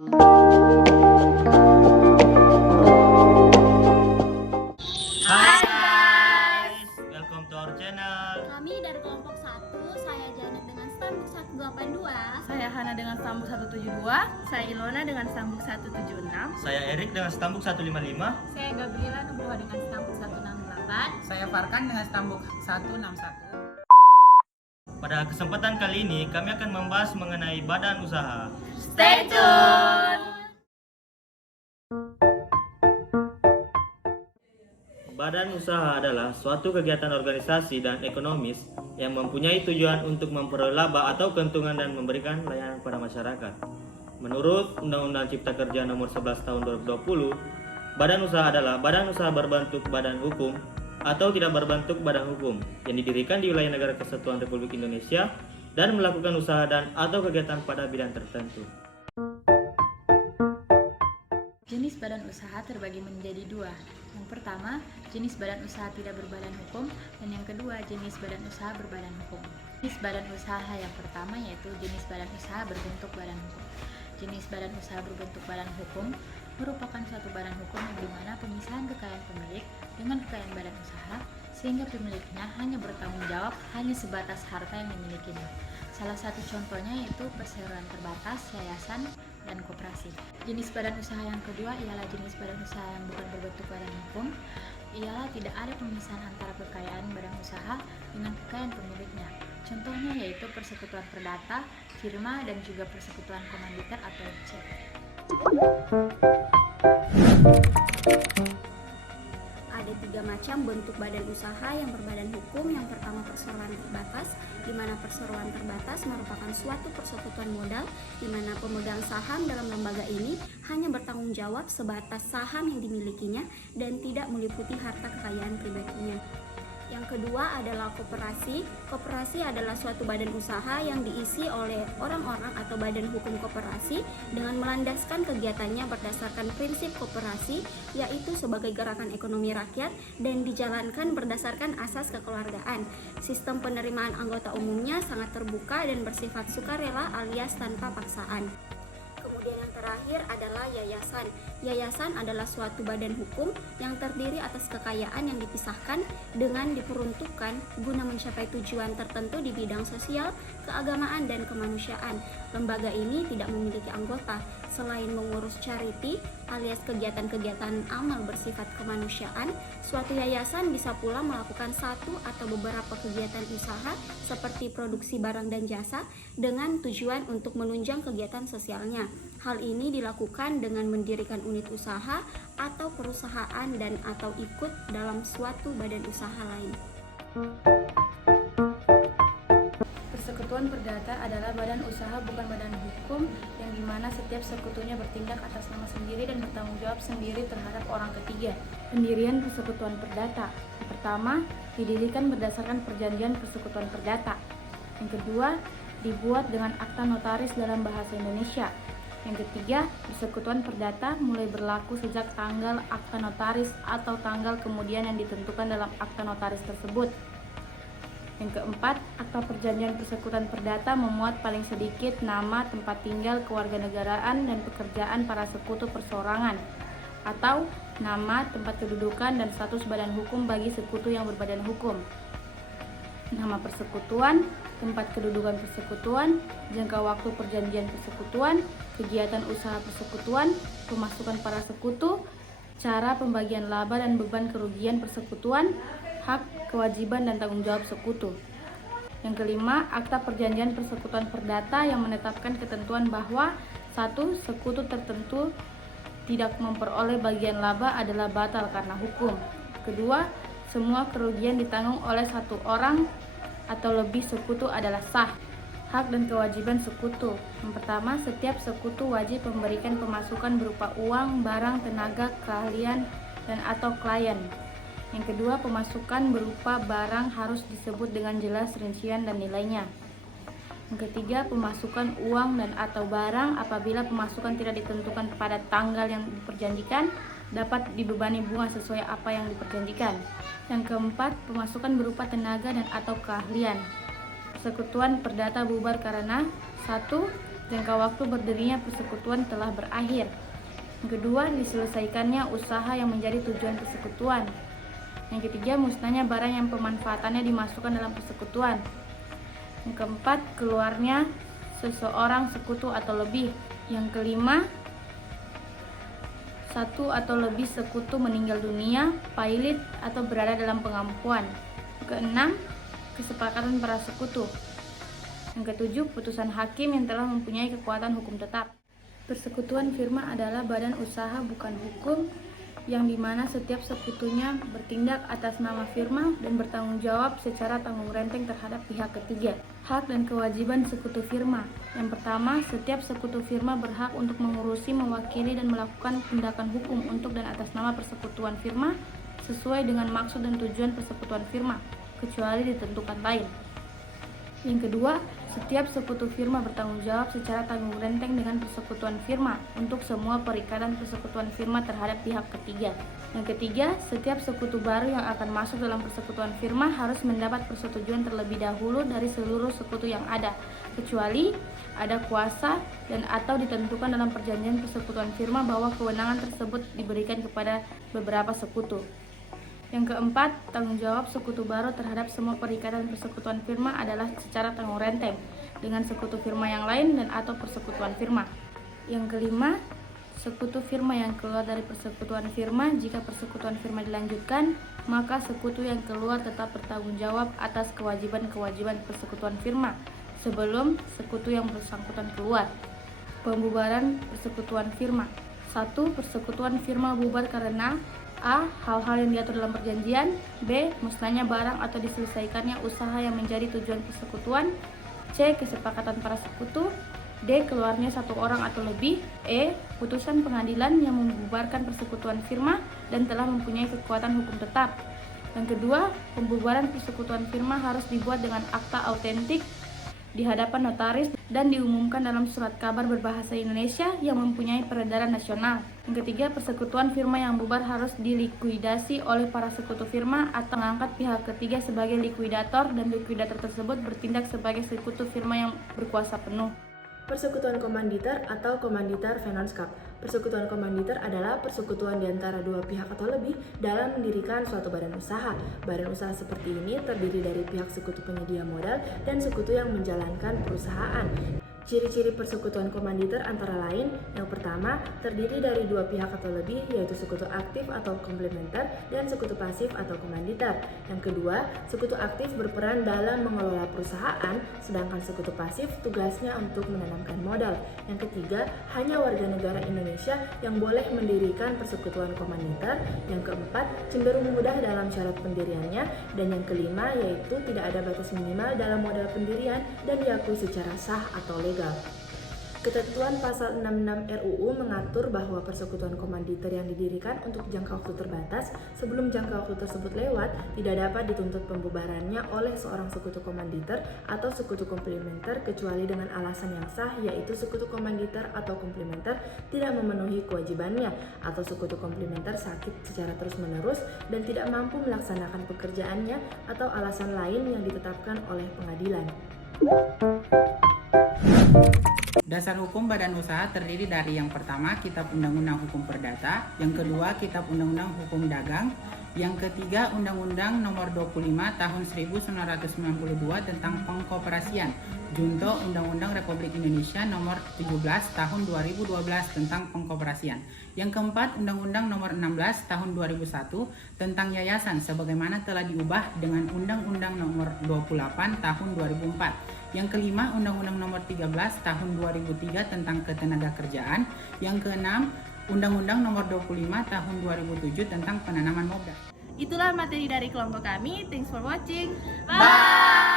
Hai guys, welcome to our channel. Kami dari kelompok 1, saya Janet dengan stambuk 182. Saya Hana dengan stambuk 172. Saya Ilona dengan stambuk 176. Saya Erik dengan stambuk 155. Saya Gabriela Nugroho dengan stambuk 168. Saya Farkan dengan stambuk 161. Pada kesempatan kali ini kami akan membahas mengenai badan usaha. Stay tune. Badan usaha adalah suatu kegiatan organisasi dan ekonomis yang mempunyai tujuan untuk memperoleh laba atau keuntungan dan memberikan layanan kepada masyarakat. Menurut Undang-Undang Cipta Kerja Nomor 11 Tahun 2020, badan usaha adalah badan usaha berbentuk badan hukum atau tidak berbentuk badan hukum yang didirikan di wilayah Negara Kesatuan Republik Indonesia dan melakukan usaha dan atau kegiatan pada bidang tertentu. Jenis badan usaha terbagi menjadi dua. Yang pertama, jenis badan usaha tidak berbadan hukum, dan yang kedua, jenis badan usaha berbadan hukum. Jenis badan usaha yang pertama yaitu jenis badan usaha berbentuk badan hukum. Jenis badan usaha berbentuk badan hukum merupakan suatu badan hukum yang dimana pemisahan kekayaan pemilik dengan kekayaan badan usaha sehingga pemiliknya hanya bertanggung jawab hanya sebatas harta yang dimilikinya. Salah satu contohnya yaitu perseroan terbatas, yayasan, dan koperasi. Jenis badan usaha yang kedua ialah jenis badan usaha yang bukan berbentuk badan hukum, ialah tidak ada pemisahan antara kekayaan badan usaha dengan kekayaan pemiliknya. Contohnya yaitu persekutuan perdata, firma, dan juga persekutuan komanditer atau C. Ada 3 macam bentuk badan usaha yang berbadan hukum. Yang pertama, perseroan terbatas, di mana perseroan terbatas merupakan suatu persekutuan modal di mana pemegang saham dalam lembaga ini hanya bertanggung jawab sebatas saham yang dimilikinya dan tidak meliputi harta kekayaan pribadinya. Yang kedua adalah koperasi. Koperasi adalah suatu badan usaha yang diisi oleh orang-orang atau badan hukum koperasi dengan melandaskan kegiatannya berdasarkan prinsip koperasi, yaitu sebagai gerakan ekonomi rakyat dan dijalankan berdasarkan asas kekeluargaan. Sistem penerimaan anggota umumnya sangat terbuka dan bersifat sukarela alias tanpa paksaan. Kemudian yang terakhir adalah yayasan. Yayasan adalah suatu badan hukum yang terdiri atas kekayaan yang dipisahkan dengan diperuntukkan guna mencapai tujuan tertentu di bidang sosial, keagamaan, dan kemanusiaan. Lembaga ini tidak memiliki anggota. Selain mengurus charity alias kegiatan-kegiatan amal bersifat kemanusiaan, suatu yayasan bisa pula melakukan satu atau beberapa kegiatan usaha seperti produksi barang dan jasa dengan tujuan untuk menunjang kegiatan sosialnya. Hal ini dilakukan dengan mendirikan unit usaha atau perusahaan dan atau ikut dalam suatu badan usaha lain. Persekutuan perdata adalah badan usaha bukan badan hukum yang dimana setiap sekutunya bertindak atas nama sendiri dan bertanggung jawab sendiri terhadap orang ketiga. Pendirian persekutuan perdata. Yang pertama, didirikan berdasarkan perjanjian persekutuan perdata. Yang kedua, dibuat dengan akta notaris dalam bahasa Indonesia. Yang ketiga, persekutuan perdata mulai berlaku sejak tanggal akta notaris atau tanggal kemudian yang ditentukan dalam akta notaris tersebut. Yang keempat, akta perjanjian persekutuan perdata memuat paling sedikit nama, tempat tinggal, kewarganegaraan, dan pekerjaan para sekutu perseorangan, atau nama, tempat kedudukan, dan status badan hukum bagi sekutu yang berbadan hukum. Nama persekutuan, tempat kedudukan persekutuan, jangka waktu perjanjian persekutuan, kegiatan usaha persekutuan, pemasukan para sekutu, cara pembagian laba dan beban kerugian persekutuan, hak, kewajiban, dan tanggung jawab sekutu. Yang kelima, akta perjanjian persekutuan perdata yang menetapkan ketentuan bahwa satu sekutu tertentu tidak memperoleh bagian laba adalah batal karena hukum. Kedua, semua kerugian ditanggung oleh satu orang atau lebih sekutu adalah sah. Hak dan kewajiban sekutu. Yang pertama, setiap sekutu wajib memberikan pemasukan berupa uang, barang, tenaga, keahlian, dan atau klien. Yang kedua, pemasukan berupa barang harus disebut dengan jelas rincian dan nilainya. Yang ketiga, pemasukan uang dan atau barang apabila pemasukan tidak ditentukan pada tanggal yang diperjanjikan dapat dibebani bunga sesuai apa yang diperjanjikan. Yang keempat, pemasukan berupa tenaga dan atau keahlian. Persekutuan perdata bubar karena 1. jangka waktu berdirinya persekutuan telah berakhir. Yang kedua, diselesaikannya usaha yang menjadi tujuan persekutuan. Yang ketiga, musnahnya barang yang pemanfaatannya dimasukkan dalam persekutuan. Yang keempat, keluarnya seseorang sekutu atau lebih. Yang kelima, satu atau lebih sekutu meninggal dunia, pailit, atau berada dalam pengampuan. Keenam, kesepakatan para sekutu. Yang ketujuh, putusan hakim yang telah mempunyai kekuatan hukum tetap. Persekutuan firma adalah badan usaha bukan hukum yang dimana setiap sekutunya bertindak atas nama firma dan bertanggung jawab secara tanggung renteng terhadap pihak ketiga. Hak dan kewajiban sekutu firma. Yang pertama, setiap sekutu firma berhak untuk mengurusi, mewakili, dan melakukan tindakan hukum untuk dan atas nama persekutuan firma sesuai dengan maksud dan tujuan persekutuan firma, kecuali ditentukan lain. Yang kedua, setiap sekutu firma bertanggung jawab secara tanggung renteng dengan persekutuan firma untuk semua perikatan persekutuan firma terhadap pihak ketiga. Yang ketiga, setiap sekutu baru yang akan masuk dalam persekutuan firma harus mendapat persetujuan terlebih dahulu dari seluruh sekutu yang ada, kecuali ada kuasa dan atau ditentukan dalam perjanjian persekutuan firma bahwa kewenangan tersebut diberikan kepada beberapa sekutu. Yang keempat, tanggung jawab sekutu baru terhadap semua perikatan persekutuan firma adalah secara tanggung renteng dengan sekutu firma yang lain dan atau persekutuan firma. Yang kelima, sekutu firma yang keluar dari persekutuan firma, jika persekutuan firma dilanjutkan, maka sekutu yang keluar tetap bertanggung jawab atas kewajiban-kewajiban persekutuan firma sebelum sekutu yang bersangkutan keluar. Pembubaran persekutuan firma. 1. Persekutuan firma bubar karena A. Hal-hal yang diatur dalam perjanjian. B. Musnahnya barang atau diselesaikannya usaha yang menjadi tujuan persekutuan. C. Kesepakatan para sekutu. D. Keluarnya satu orang atau lebih. E. Putusan pengadilan yang membubarkan persekutuan firma dan telah mempunyai kekuatan hukum tetap. Yang kedua, pembubaran persekutuan firma harus dibuat dengan akta autentik di hadapan notaris dan diumumkan dalam surat kabar berbahasa Indonesia yang mempunyai peredaran nasional. Yang ketiga, persekutuan firma yang bubar harus dilikuidasi oleh para sekutu firma atau mengangkat pihak ketiga sebagai likuidator dan likuidator tersebut bertindak sebagai sekutu firma yang berkuasa penuh. Persekutuan komanditer atau komanditer Vennootschap. Persekutuan komanditer adalah persekutuan di antara dua pihak atau lebih dalam mendirikan suatu badan usaha. Badan usaha seperti ini terdiri dari pihak sekutu penyedia modal dan sekutu yang menjalankan perusahaan. Ciri-ciri persekutuan komanditer antara lain, yang pertama, terdiri dari dua pihak atau lebih, yaitu sekutu aktif atau komplementer dan sekutu pasif atau komanditer. Yang kedua, sekutu aktif berperan dalam mengelola perusahaan, sedangkan sekutu pasif tugasnya untuk menanamkan modal. Yang ketiga, hanya warga negara Indonesia yang boleh mendirikan persekutuan komanditer. Yang keempat, cenderung mudah dalam syarat pendiriannya. Dan yang kelima, yaitu tidak ada batas minimal dalam modal pendirian dan diakui secara sah atau legal. Ketentuan pasal 66 RUU mengatur bahwa persekutuan komanditer yang didirikan untuk jangka waktu terbatas sebelum jangka waktu tersebut lewat tidak dapat dituntut pembubarannya oleh seorang sekutu komanditer atau sekutu komplementer kecuali dengan alasan yang sah, yaitu sekutu komanditer atau komplementer tidak memenuhi kewajibannya atau sekutu komplementer sakit secara terus-menerus dan tidak mampu melaksanakan pekerjaannya atau alasan lain yang ditetapkan oleh pengadilan. Dasar hukum badan usaha terdiri dari yang pertama, Kitab Undang-Undang Hukum Perdata, yang kedua, Kitab Undang-Undang Hukum Dagang, yang ketiga, Undang-Undang Nomor 25 Tahun 1992 tentang Pengkoperasian, Junto Undang-Undang Republik Indonesia Nomor 17 Tahun 2012 tentang Pengkoperasian. Yang keempat, Undang-Undang Nomor 16 Tahun 2001 tentang Yayasan sebagaimana telah diubah dengan Undang-Undang Nomor 28 Tahun 2004. Yang kelima, Undang-Undang Nomor 13 Tahun 2003 tentang Ketenagakerjaan. Yang keenam, Undang-Undang Nomor 25 Tahun 2007 tentang Penanaman Modal. Itulah materi dari kelompok kami. Thanks for watching. Bye!